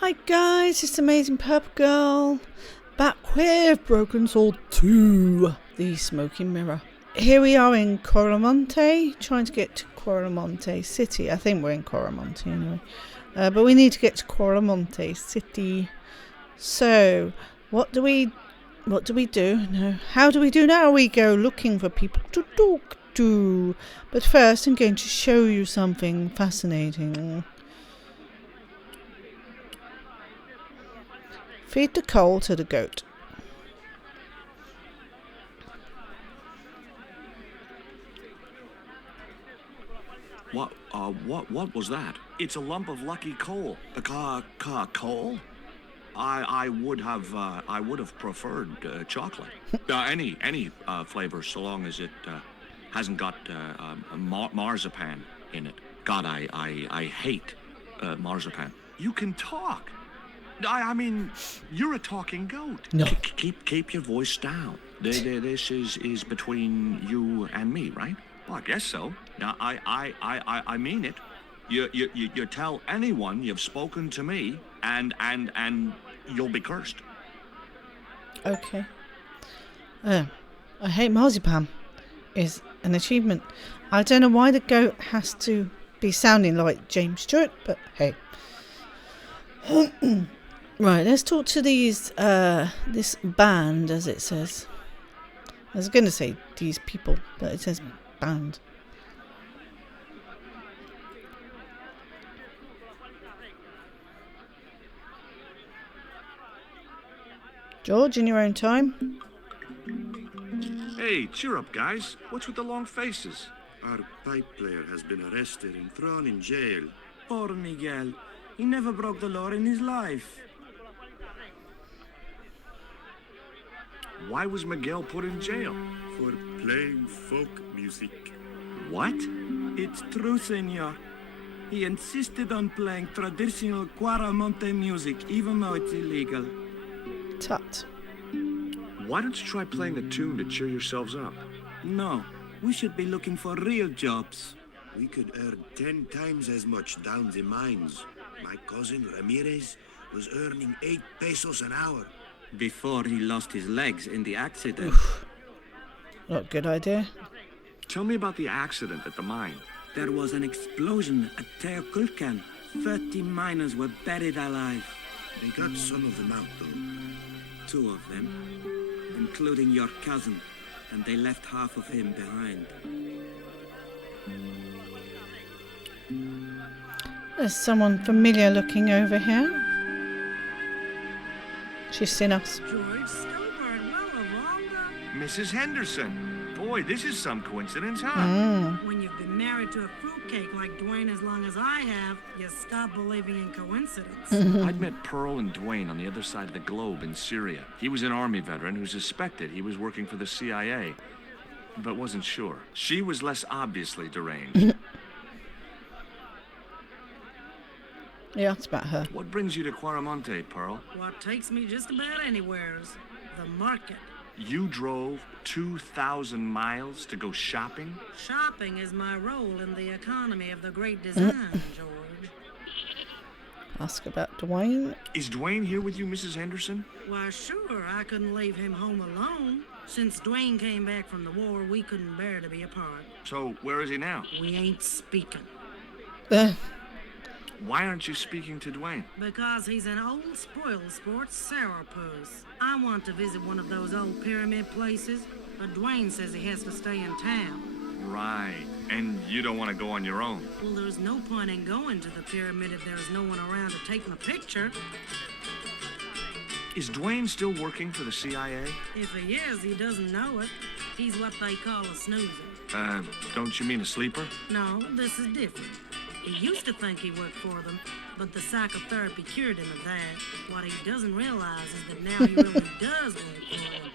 Hi guys, it's Amazing Purple Girl, back with Broken Sword 2, the Smoking Mirror. Here we are in Quaramonte, trying to get to Quaramonte City. I think we're in Quaramonte anyway. But we need to get to Quaramonte City. So, what do we do? No, how do we do now? We go looking for people to talk to. But first, I'm going to show you something fascinating. Feed the coal to the goat. What was that? It's a lump of lucky coal. Coal? I would have preferred chocolate. Any flavor, so long as it hasn't got marzipan in it. God, I hate marzipan. You can talk. I mean, you're a talking goat. No. Keep your voice down. This is between you and me, right? Well, I guess so. Now, I mean it. You tell anyone you've spoken to me, and you'll be cursed. Okay. I hate marzipan is an achievement. I don't know why the goat has to be sounding like James Stewart, but hey. Right, let's talk to these, this band, as it says. I was going to say these people, but it says band. George, in your own time. Hey, cheer up, guys. What's with the long faces? Our pipe player has been arrested and thrown in jail. Poor Miguel. He never broke the law in his life. Why was Miguel put in jail? For playing folk music. What? It's true, senor. He insisted on playing traditional Quaramonte music, even though it's illegal. Tut. Why don't you try playing a tune to cheer yourselves up? No, we should be looking for real jobs. We could earn 10 times as much down the mines. My cousin Ramirez was earning 8 pesos an hour. Before he lost his legs in the accident. Oof. Not a good idea. Tell me about the accident at the mine. There was an explosion at Teoculcan. 30 miners were buried alive. They got some of them out, though. 2 of them, including your cousin, and they left half of him behind. There's someone familiar looking over here. She's seen us. George Stillbird, well, Mrs. Henderson. Boy, this is some coincidence, huh? when you've been married to a fruitcake like Dwayne as long as I have, you stop believing in coincidence. I'd met Pearl and Dwayne on the other side of the globe in Syria. He was an army veteran who suspected he was working for the CIA, but wasn't sure. She was less obviously deranged. Yeah, it's about her. What brings you to Quaramonte, Pearl? What takes me just about anywheres? The market. You drove 2,000 miles to go shopping? Shopping is my role in the economy of the great design, George. Ask about Dwayne. Is Dwayne here with you, Mrs. Henderson? Why, sure, I couldn't leave him home alone. Since Dwayne came back from the war, we couldn't bear to be apart. So, where is he now? We ain't speaking. Why aren't you speaking to Dwayne? Because he's an old spoil sport sourpuss. I want to visit one of those old pyramid places, but Dwayne says he has to stay in town. Right. And you don't want to go on your own? Well, there's no point in going to the pyramid if there's no one around to take my picture. Is Dwayne still working for the CIA? If he is, he doesn't know it. He's what they call a snoozer. Don't you mean a sleeper? No, this is different. He used to think he worked for them, but the psychotherapy cured him of that. What he doesn't realize is that now he really does work for them.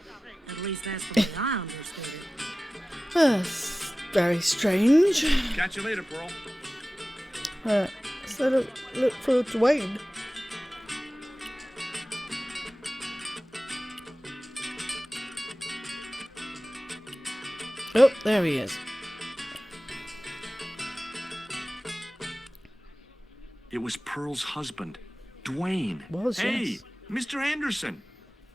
At least that's the way I understood it. That's very strange. Catch you later, Pearl. So look for Dwayne. Oh, there he is. It was Pearl's husband. Dwayne. Was, hey, yes. Mr. Anderson.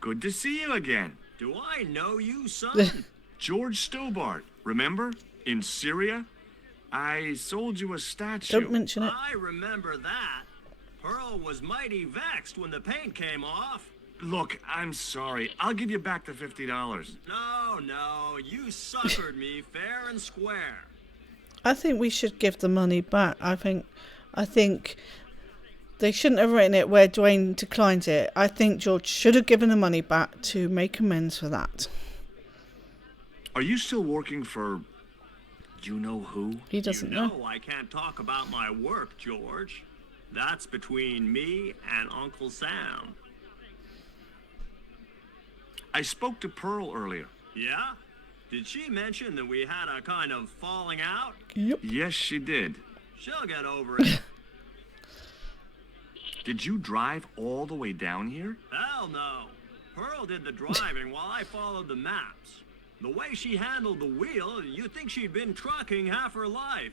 Good to see you again. Do I know you, son? George Stobart, remember? In Syria? I sold you a statue. Don't mention it. I remember that. Pearl was mighty vexed when the paint came off. Look, I'm sorry. I'll give you back the $50. No, you suckered me fair and square. I think we should give the money back. I think they shouldn't have written it where Dwayne declines it. I think George should have given the money back to make amends for that. Are you still working for you know who? He doesn't You know. know I can't talk about my work, George. That's between me and Uncle Sam. I spoke to Pearl earlier. Yeah? Did she mention that we had a kind of falling out? Yep. Yes, she did. She'll get over it. Did you drive all the way down here? Hell no. Pearl did the driving while I followed the maps. The way she handled the wheel, you'd think she'd been trucking half her life.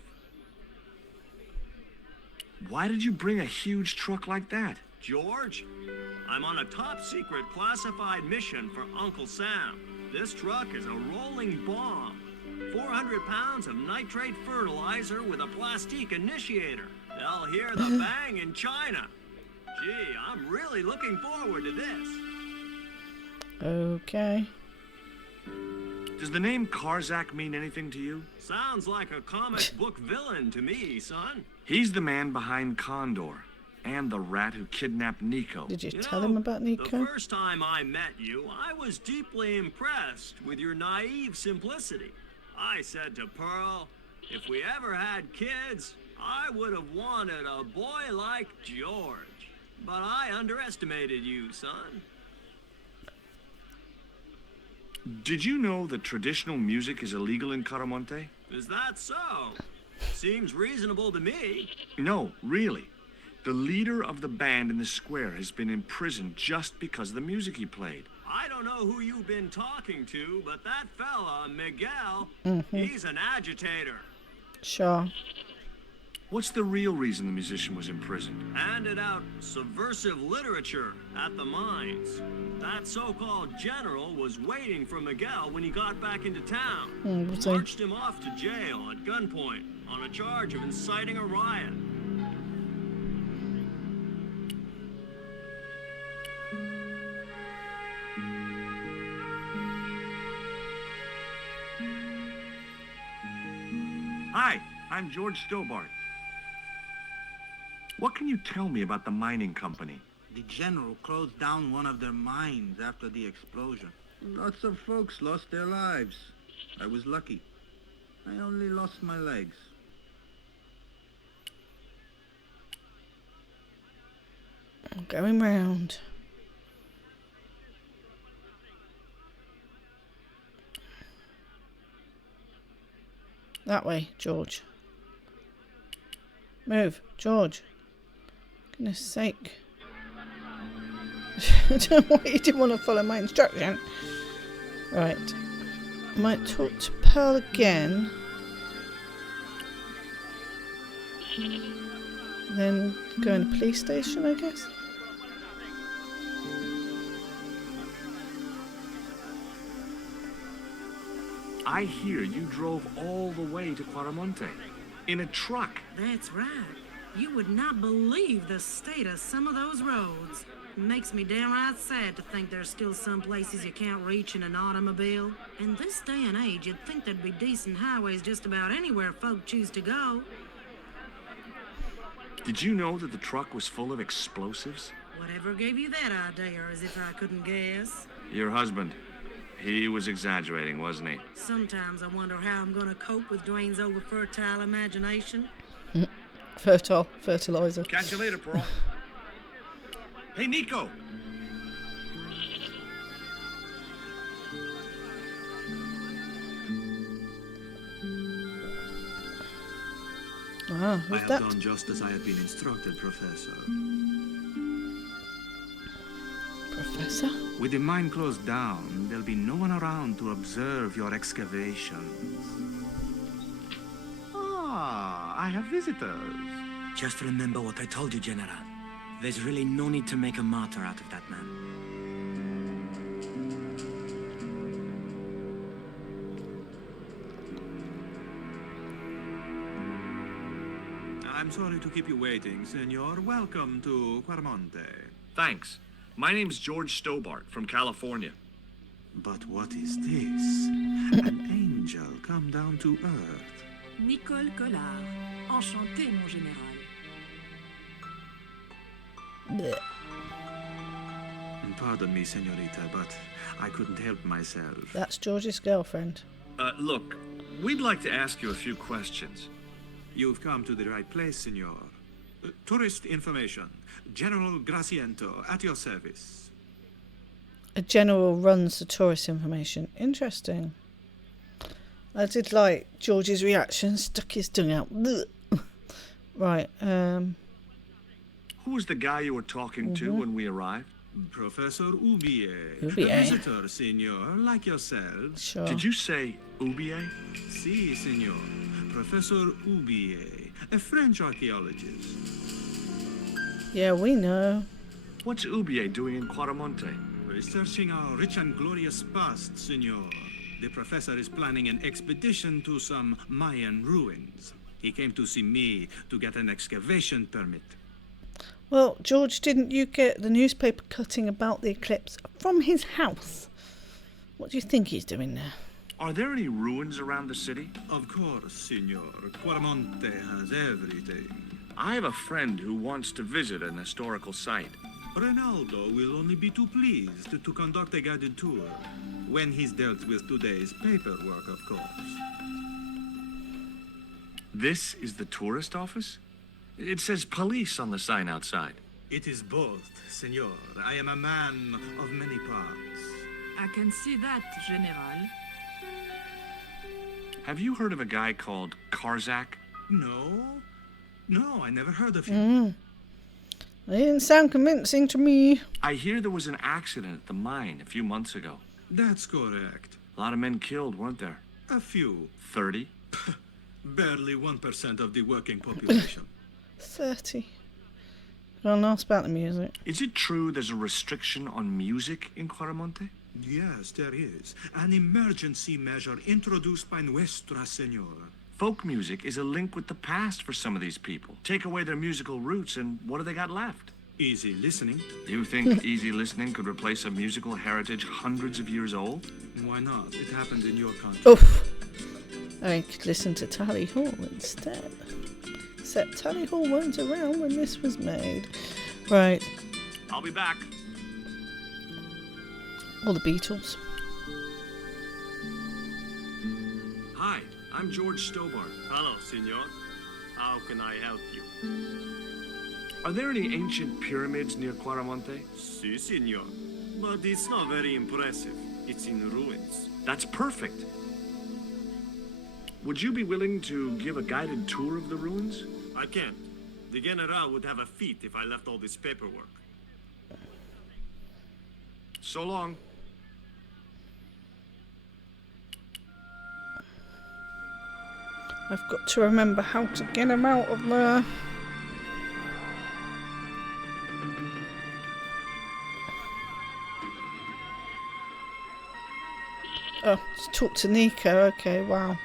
Why did you bring a huge truck like that? George, I'm on a top secret classified mission for Uncle Sam. This truck is a rolling bomb. 400 pounds of nitrate fertilizer with a plastique initiator. They'll hear the bang in China. Gee, I'm really looking forward to this. Okay. Does the name Karzak mean anything to you? Sounds like a comic book villain to me, son. He's the man behind Condor and the rat who kidnapped Nico. Did you You tell know, him about Nico? The first time I met you, I was deeply impressed with your naive simplicity. I said to Pearl, if we ever had kids, I would have wanted a boy like George. But I underestimated you, son. Did you know that traditional music is illegal in Quaramonte? Is that so? Seems reasonable to me. No, really. The leader of the band in the square has been imprisoned just because of the music he played. I don't know who you've been talking to, but that fella, Miguel, he's an agitator. Sure. What's the real reason the musician was imprisoned? Handed out subversive literature at the mines. That so-called general was waiting for Miguel when he got back into town. Was he? Marched him off to jail at gunpoint on a charge of inciting a riot. Hi, I'm George Stobart. What can you tell me about the mining company? The general closed down one of their mines after the explosion. Lots of folks lost their lives. I was lucky. I only lost my legs. I'm going round. That way, George. Move, George. Goodness sake. I don't know why you didn't want to follow my instruction. Right. I might talk to Pearl again. Then go in the police station, I guess. I hear you drove all the way to Quaramonte in a truck. That's right. You would not believe the state of some of those roads. It makes me downright sad to think there's still some places you can't reach in an automobile. In this day and age, you'd think there'd be decent highways just about anywhere folk choose to go. Did you know that the truck was full of explosives? Whatever gave you that idea, as if I couldn't guess? Your husband. He was exaggerating, wasn't he? Sometimes I wonder how I'm gonna cope with Dwayne's over-fertile imagination. Fertilizer. Catch you later, Pearl. Hey, Nico! Ah, I who's have that? done just as I have been instructed, Professor. Professor? With the mine closed down, there'll be no one around to observe your excavations. Ah, I have visitors. Just remember what I told you, General. There's really no need to make a martyr out of that man. I'm sorry to keep you waiting, senor. Welcome to Quaramonte. Thanks. My name's George Stobart from California. But what is this? An angel come down to earth. Nicole Collard. Enchanté, mon général. Blech. Pardon me, senorita, but I couldn't help myself. That's George's girlfriend. Look, we'd like to ask you a few questions. You've come to the right place, senor. Tourist information. General Graciento, at your service. A general runs the tourist information. Interesting. I did like George's reaction. Stuck his tongue out. Blech. Right. Who was the guy you were talking to when we arrived? Professor Oubier. Oubier. A visitor, senor, like yourself. Sure. Did you say Oubier? Si, senor. Professor Oubier, a French archaeologist. Yeah, we know. What's Oubier doing in Quaramonte? Researching our rich and glorious past, senor. The professor is planning an expedition to some Mayan ruins. He came to see me to get an excavation permit. Well, George, didn't you get the newspaper cutting about the eclipse from his house? What do you think he's doing there? Are there any ruins around the city? Of course, senor. Quaramonte has everything. I have a friend who wants to visit an historical site. Ronaldo will only be too pleased to conduct a guided tour when he's dealt with today's paperwork, of course. This is the tourist office? It says police on the sign outside. It is both, senor. I am a man of many parts. I can see that, General. Have you heard of a guy called Karzak? No, I never heard of him. They didn't sound convincing to me. I hear there was an accident at the mine a few months ago. That's correct. A lot of men killed, weren't there? A few. 30? Barely 1% of the working population. 30. Don't ask about the music. Is it true there's a restriction on music in Quaramonte? Yes, there is. An emergency measure introduced by Nuestra Senora. Folk music is a link with the past for some of these people. Take away their musical roots and what do they got left? Easy listening. You think easy listening could replace a musical heritage hundreds of years old? Why not? It happened in your country. Oof. I could listen to Tally Hall instead. Except Tally Hall weren't around when this was made. Right. I'll be back. All the Beatles. Hi, I'm George Stobart. Hello, senor. How can I help you? Are there any ancient pyramids near Quaramonte? Si, senor. But it's not very impressive. It's in ruins. That's perfect. Would you be willing to give a guided tour of the ruins? I can't. The General would have a fit if I left all this paperwork. So long. I've got to remember how to get him out of there. Oh, to talk to Nico. Okay, wow.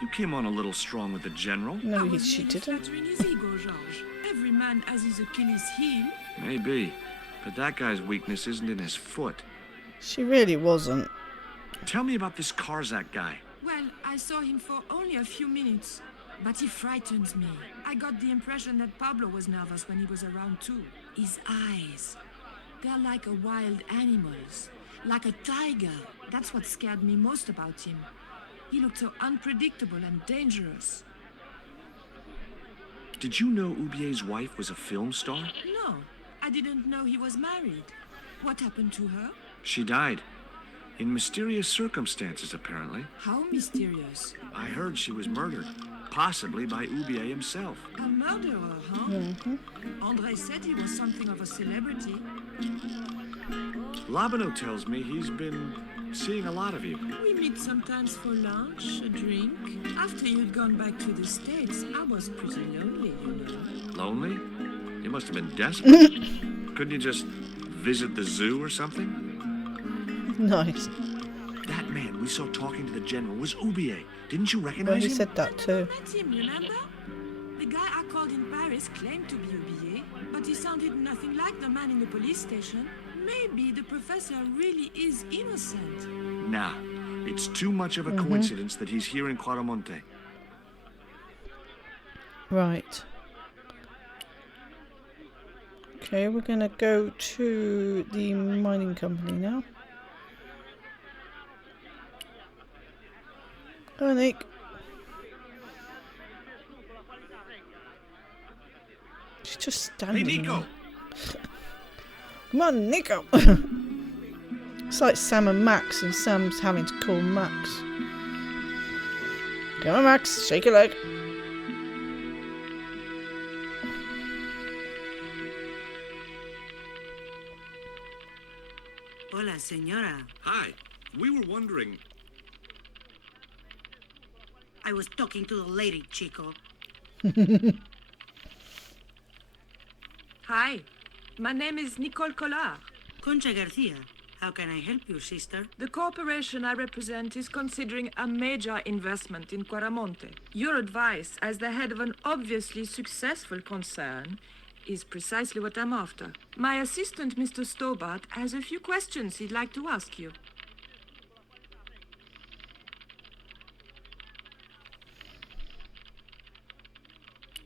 You came on a little strong with the general. No, she didn't. Flattering his ego, George. Every man has his Achilles heel. Maybe. But that guy's weakness isn't in his foot. She really wasn't. Tell me about this Karzak guy. Well, I saw him for only a few minutes, but he frightens me. I got the impression that Pablo was nervous when he was around too. His eyes, they're like a wild animal's, like a tiger. That's what scared me most about him. He looked so unpredictable and dangerous. Did you know Oubier's wife was a film star? No, I didn't know he was married. What happened to her? She died. In mysterious circumstances, apparently. How mysterious. I heard she was murdered. Possibly by Oubier himself. A murderer, huh? André said he was something of a celebrity. Labano tells me he's been seeing a lot of you. We meet sometimes for lunch, a drink. After you'd gone back to the States, I was pretty lonely, you know. Lonely? You must have been desperate. Couldn't you just visit the zoo or something? Nice. That man we saw talking to the general was Oubier. Didn't you Well, recognize he him? said that too. Met him, remember? The guy I called in Paris claimed to be a BA, but he sounded nothing like the man in the police station. Maybe the professor really is innocent. Nah, it's too much of a coincidence that he's here in Quaramonte. Right. Okay, we're gonna go to the mining company now. Go on, Nick. She's just standing Hey, Nico! there. Come on, Nico! It's like Sam and Max, and Sam's having to call Max. Come on, Max, shake your leg. Hola, señora. Hi, we were wondering. I was talking to the lady, Chico. Hi, my name is Nicole Collard. Concha Garcia. How can I help you, sister? The corporation I represent is considering a major investment in Quaramonte. Your advice, as the head of an obviously successful concern, is precisely what I'm after. My assistant, Mr. Stobart, has a few questions he'd like to ask you.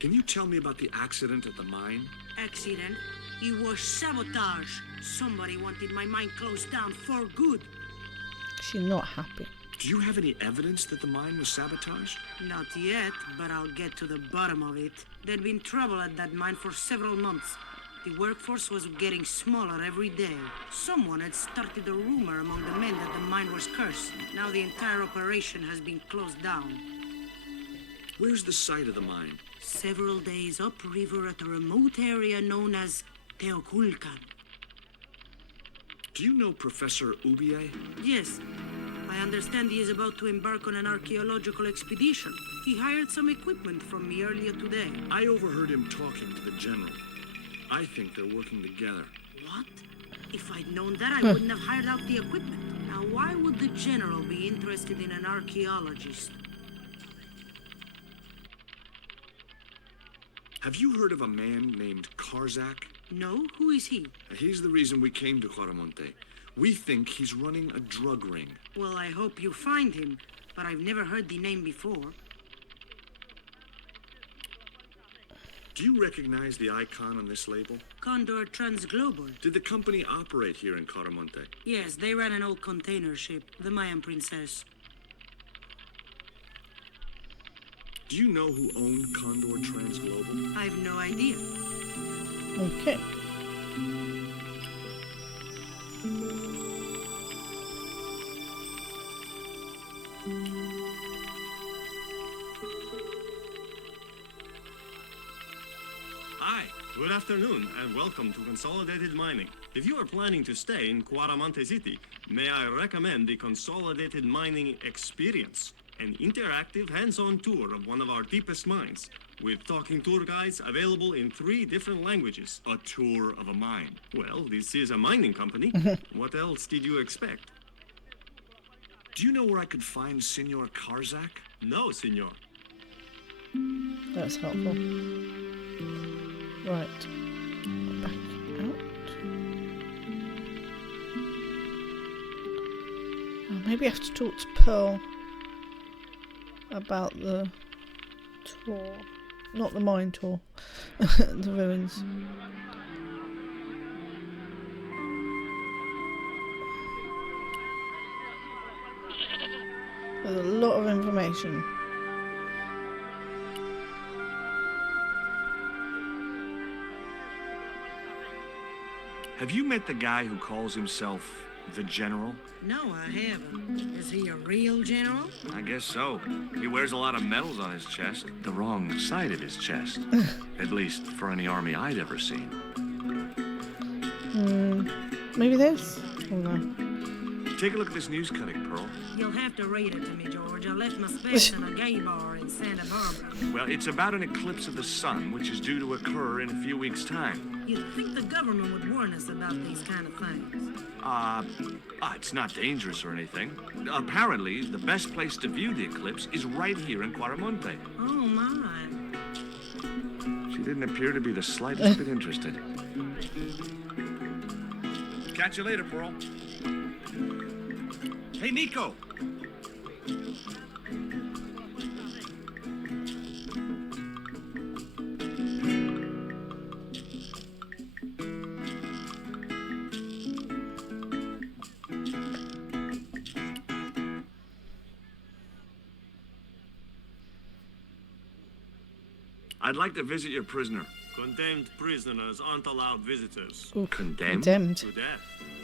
Can you tell me about the accident at the mine? Accident? It was sabotage. Somebody wanted my mine closed down for good. She's not happy. Do you have any evidence that the mine was sabotaged? Not yet, but I'll get to the bottom of it. There'd been trouble at that mine for several months. The workforce was getting smaller every day. Someone had started a rumor among the men that the mine was cursed. Now the entire operation has been closed down. Where's the site of the mine? Several days upriver at a remote area known as Teoculcan. Do you know Professor Oubier? Yes. I understand he is about to embark on an archaeological expedition. He hired some equipment from me earlier today. I overheard him talking to the general. I think they're working together. What? If I'd known that, I wouldn't have hired out the equipment. Now, why would the general be interested in an archaeologist? Have you heard of a man named Karzak? No? Who is he? He's the reason we came to Quaramonte. We think he's running a drug ring. Well, I hope you find him, but I've never heard the name before. Do you recognize the icon on this label? Condor Transglobal. Did the company operate here in Quaramonte? Yes, they ran an old container ship, the Mayan Princess. Do you know who owned Condor Transglobal? I've no idea. Okay. Hi, good afternoon, and welcome to Consolidated Mining. If you are planning to stay in Quaramonte City, may I recommend the Consolidated Mining Experience, an interactive hands-on tour of one of our deepest mines, with talking tour guides available in 3 different languages. A tour of a mine. Well, this is a mining company. What else did you expect? Do you know where I could find Senor Karzak? No, senor. That's helpful. Right. Back out. Oh, maybe I have to talk to Pearl about the tour. Not the mine tour. The ruins. There's a lot of information. Have you met the guy who calls himself the General? No, I haven't. Is he a real general? I guess so. He wears a lot of medals on his chest. The wrong side of his chest. At least for any army I'd ever seen. Maybe this? Oh no. Take a look at this news cutting, Pearl. You'll have to read it to me, George. I left my specs in a gay bar in Santa Barbara. Well, it's about an eclipse of the sun, which is due to occur in a few weeks' time. You'd think the government would warn us about these kind of things. It's not dangerous or anything. Apparently, the best place to view the eclipse is right here in Quaramonte. Oh, my. She didn't appear to be the slightest bit interested. Catch you later, Pearl. Hey, Nico! I'd like to visit your prisoner. Condemned prisoners aren't allowed visitors. Ooh, Condemned? Condemned. To death.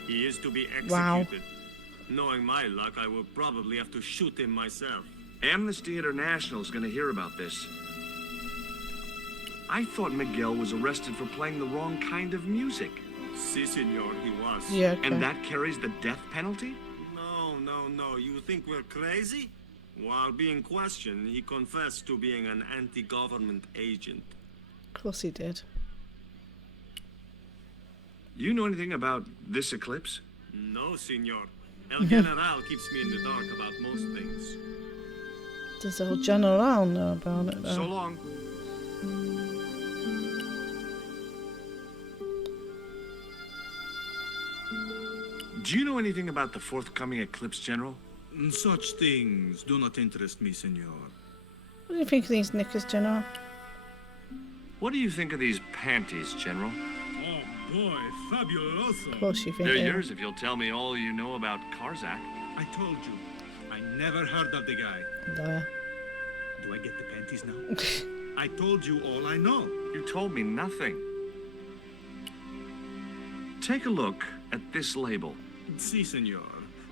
He is to be executed. Wow. Knowing my luck, I will probably have to shoot him myself. Amnesty International is going to hear about this. I thought Miguel was arrested for playing the wrong kind of music. Si, senor, he was. Yeah, okay. And that carries the death penalty? No. You think we're crazy? While being questioned, he confessed to being an anti-government agent. Of course he did. You know anything about this eclipse? No, senor. El General keeps me in the dark about most things. Does El General know about it, though? So long. Do you know anything about the forthcoming eclipse, General? Such things do not interest me, senor. What do you think of these knickers, General? What do you think of these panties, General? Oh boy, fabuloso. Of course you think They're they are. yours if you'll tell me all you know about Karzak. I told you, I never heard of the guy. Liar. Do I get the panties now? I told you all I know. You told me nothing. Take a look at this label. Si, senor.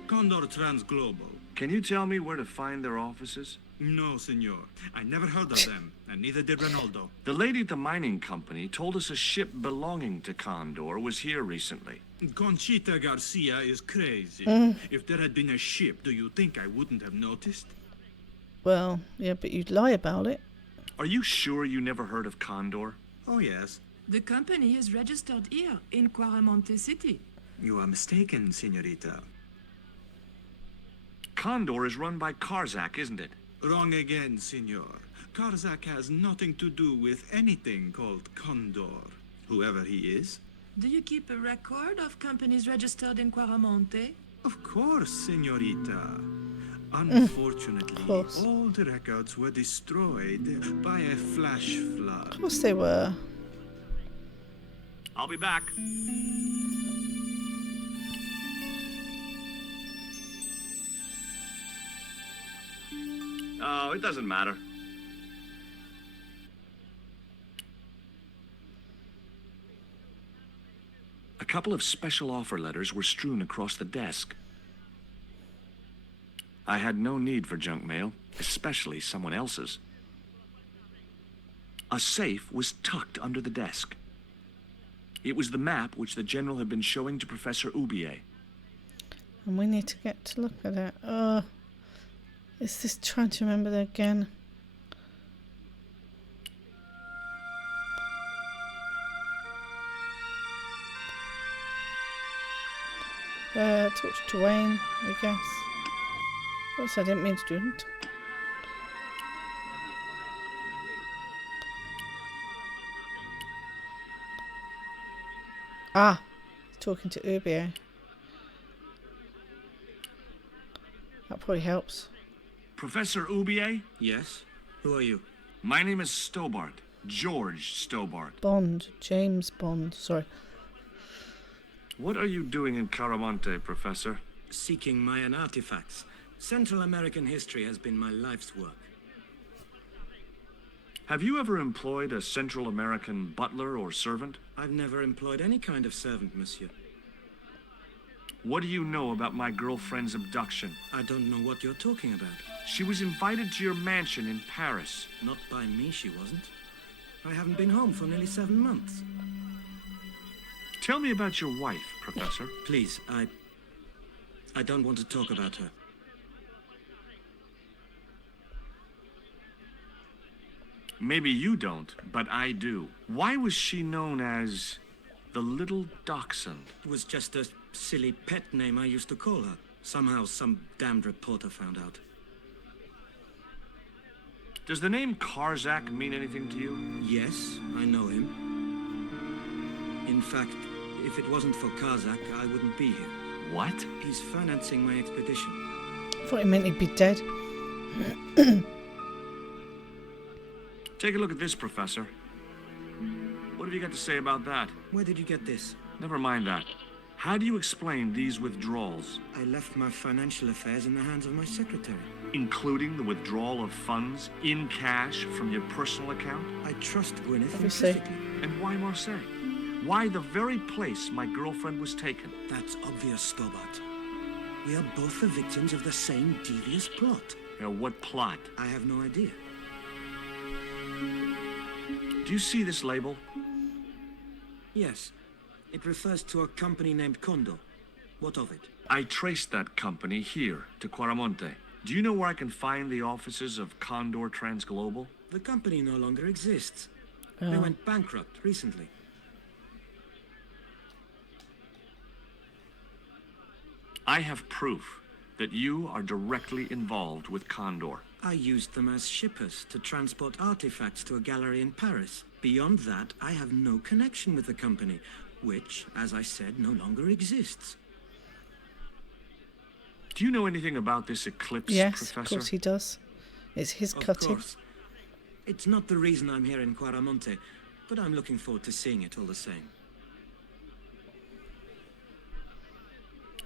Condor Transglobal. Can you tell me where to find their offices? No, senor. I never heard of them, and neither did Ronaldo. The lady at the mining company told us a ship belonging to Condor was here recently. Conchita Garcia is crazy. If there had been a ship, do you think I wouldn't have noticed? Well, yeah, but you'd lie about it. Are you sure you never heard of Condor? Oh, yes. The company is registered here in Quaramonte City. You are mistaken, senorita. Condor is run by Karzak, isn't it? Wrong again, senor. Karzak has nothing to do with anything called Condor, whoever he is. Do you keep a record of companies registered in Quaramonte? Of course, senorita. Unfortunately, course. all the records were destroyed by a flash flood. Of course they were. I'll be back. Oh, it doesn't matter. A couple of special offer letters were strewn across the desk. I had no need for junk mail, especially someone else's. A safe was tucked under the desk. It was the map which the general had been showing to Professor Oubier. And we need to get to look at it. Is this trying to remember that again? Talk to Wayne, I guess. Oops, I didn't mean to do it. Ah, he's talking to Oubier. That probably helps. Professor Oubier? Yes? Who are you? My name is Stobart. George Stobart. Bond. James Bond. Sorry. What are you doing in Quaramonte, Professor? Seeking Mayan artifacts. Central American history has been my life's work. Have you ever employed a Central American butler or servant? I've never employed any kind of servant, monsieur. What do you know about my girlfriend's abduction? I don't know what you're talking about. She was invited to your mansion in Paris. Not by me, she wasn't. I haven't been home for nearly 7 months. Tell me about your wife, Professor. Please, I I don't want to talk about her. Maybe you don't, but I do. Why was she known as the Little Dachshund? It was just a silly pet name I used to call her. Somehow some damned reporter found out. Does the name Karzak mean anything to you? Yes, I know him. In fact, if it wasn't for Karzak, I wouldn't be here. What? He's financing my expedition. I thought he meant he'd be dead. Take a look at this, Professor. What have you got to say about that? Where did you get this? Never mind that. How do you explain these withdrawals? I left my financial affairs in the hands of my secretary. Including the withdrawal of funds in cash from your personal account? I trust Gwyneth Obviously. implicitly. And why Marseille? Why the very place my girlfriend was taken? That's obvious, Stobart. We are both the victims of the same devious plot. What plot? I have no idea. Do you see this label? Yes. It refers to a company named Condor. What of it? I traced that company here to Quaramonte. Do you know where I can find the offices of Condor Transglobal? The company no longer exists. They went bankrupt recently. I have proof that you are directly involved with Condor. I used them as shippers to transport artifacts to a gallery in Paris. Beyond that, I have no connection with the company, which, as I said, no longer exists. Do you know anything about this eclipse, Yes, Professor? of course he does. It's his Of cutting. course. It's not the reason I'm here in Quaramonte, but I'm looking forward to seeing it all the same.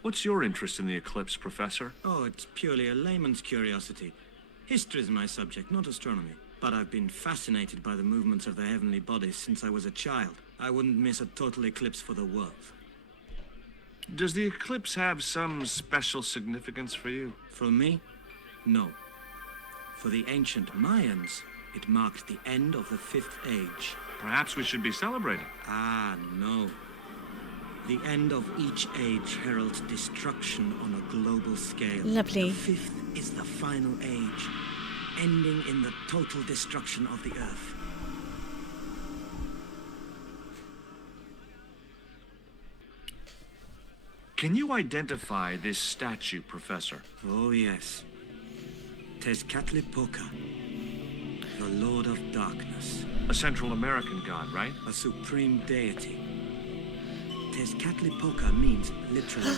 What's your interest in the eclipse, Professor? Oh, it's purely a layman's curiosity. History is my subject, not astronomy. But I've been fascinated by the movements of the heavenly bodies since I was a child. I wouldn't miss a total eclipse for the world. Does the eclipse have some special significance for you? For me? No. For the ancient Mayans, it marked the end of the Fifth Age. Perhaps we should be celebrating. Ah, no. The end of each age heralds destruction on a global scale. Lovely. The fifth is the final age, ending in the total destruction of the Earth. Can you identify this statue, Professor? Oh, yes. Tezcatlipoca, the Lord of Darkness. A Central American god, right? A supreme deity. Tezcatlipoca means literally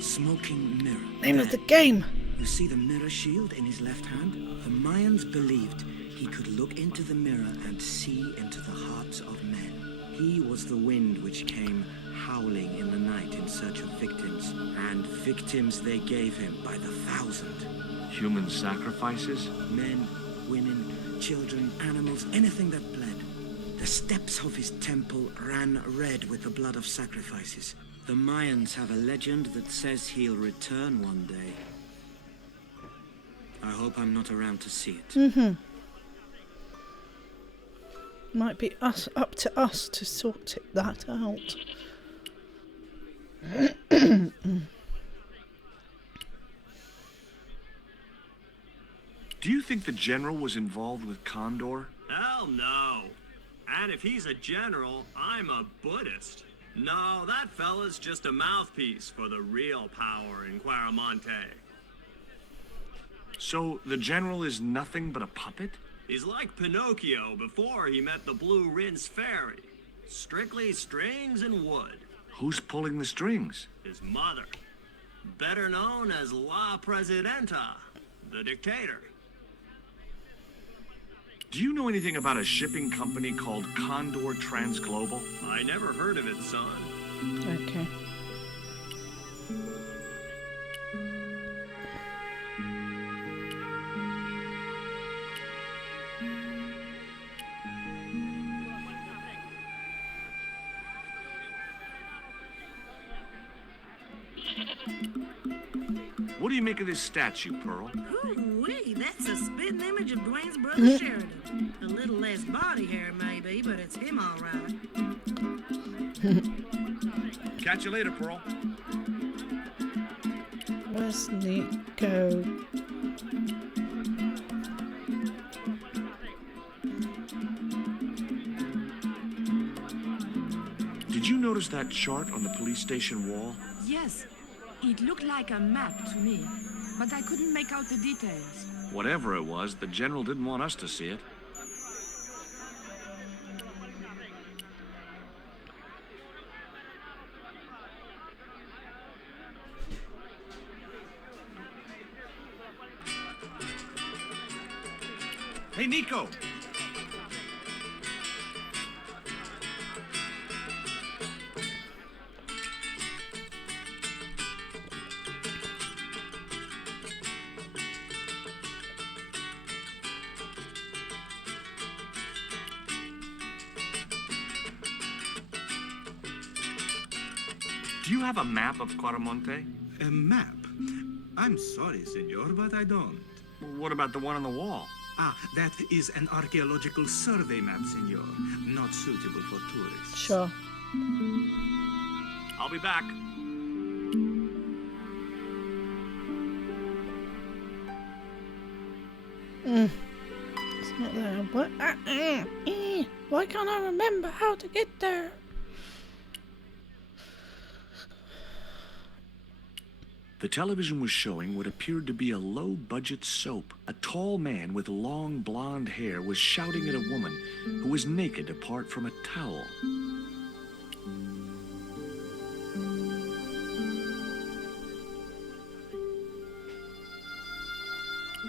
smoking mirror. Name of the There. game. You see the mirror shield in his left hand? The Mayans believed he could look into the mirror and see into the hearts of men. He was the wind which came howling in the night in search of victims, and victims they gave him by the thousand. Human sacrifices? Men, women, children, animals, anything that bled. The steps of his temple ran red with the blood of sacrifices. The Mayans have a legend that says he'll return one day. I hope I'm not around to see it. Might be up to us to sort that out. Do you think the general was involved with Condor? Hell no. And if he's a general, I'm a Buddhist. No, that fella's just a mouthpiece for the real power in Quaramonte. So the general is nothing but a puppet? He's like Pinocchio before he met the Blue Rinse Fairy. Strictly strings and wood. Who's pulling the strings? His mother. Better known as La Presidenta, the dictator. Do you know anything about a shipping company called Condor Transglobal? I never heard of it, son. Okay. What do you make of this statue, Pearl? Ooh-wee, that's a spitting image of Dwayne's brother Sheridan. A little less body hair, maybe, but it's him all right. Catch you later, Pearl. Where's Nico? Did you notice that chart on the police station wall? Yes, it looked like a map to me, but I couldn't make out the details. Whatever it was, the general didn't want us to see it. Hey, Nico! Do you have a map of Quaramonte? A map? I'm sorry, senor, but I don't. Well, what about the one on the wall? Ah, that is an archaeological survey map, senor. Not suitable for tourists. Sure. I'll be back. It's not there. What? Why can't I remember how to get there? The television was showing what appeared to be a low-budget soap. A tall man with long blonde hair was shouting at a woman who was naked apart from a towel.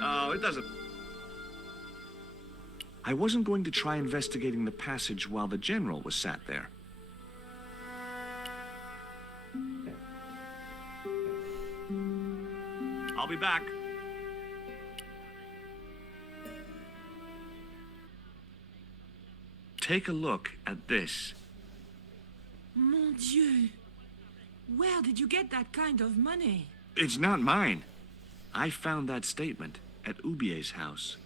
Oh, it doesn't... I wasn't going to try investigating the passage while the general was sat there. I'll be back. Take a look at this. Mon Dieu! Where did you get that kind of money? It's not mine. I found that statement at Ubier's house.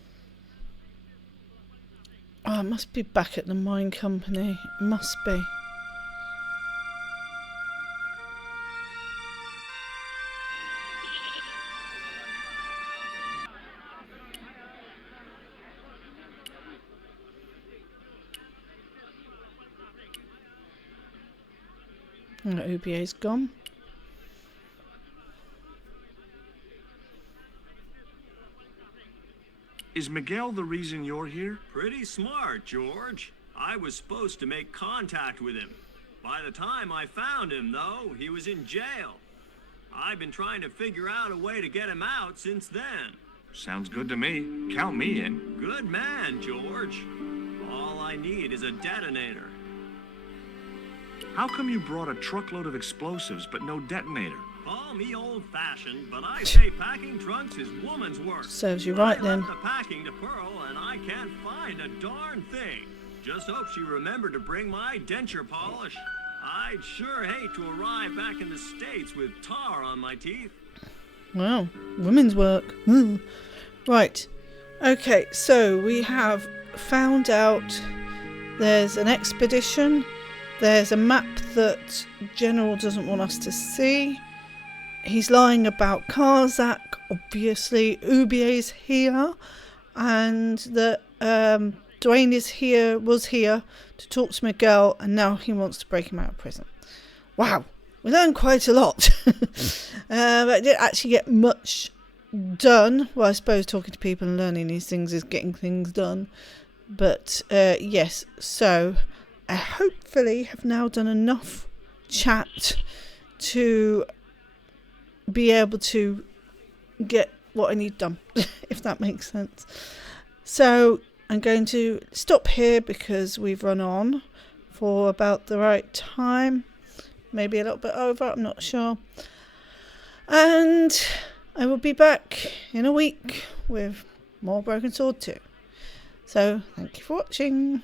Oh, it must be back at the mine company. It must be. Ubier's gone. Is Miguel the reason you're here? Pretty smart, George. I was supposed to make contact with him. By the time I found him, though, he was in jail. I've been trying to figure out a way to get him out since then. Sounds good to me. Count me in. Good man, George. All I need is a detonator. How come you brought a truckload of explosives but no detonator? Call me old-fashioned, but I say packing trunks is woman's work. Serves you right I then. left the packing to Pearl, and I can't find a darn thing. Just hope she remembered to bring my denture polish. I'd sure hate to arrive back in the States with tar on my teeth. Wow, women's work. Right. Okay, so we have found out there's an expedition. There's a map that General doesn't want us to see. He's lying about Karzak, obviously. Ubier's here. And that Dwayne was here to talk to Miguel, and now he wants to break him out of prison. Wow, we learned quite a lot. But I didn't actually get much done. Well, I suppose talking to people and learning these things is getting things done. But yes, so I hopefully have now done enough chat to be able to get what I need done, if that makes sense. So I'm going to stop here because we've run on for about the right time. Maybe a little bit over, I'm not sure. And I will be back in a week with more Broken Sword 2. So thank you for watching.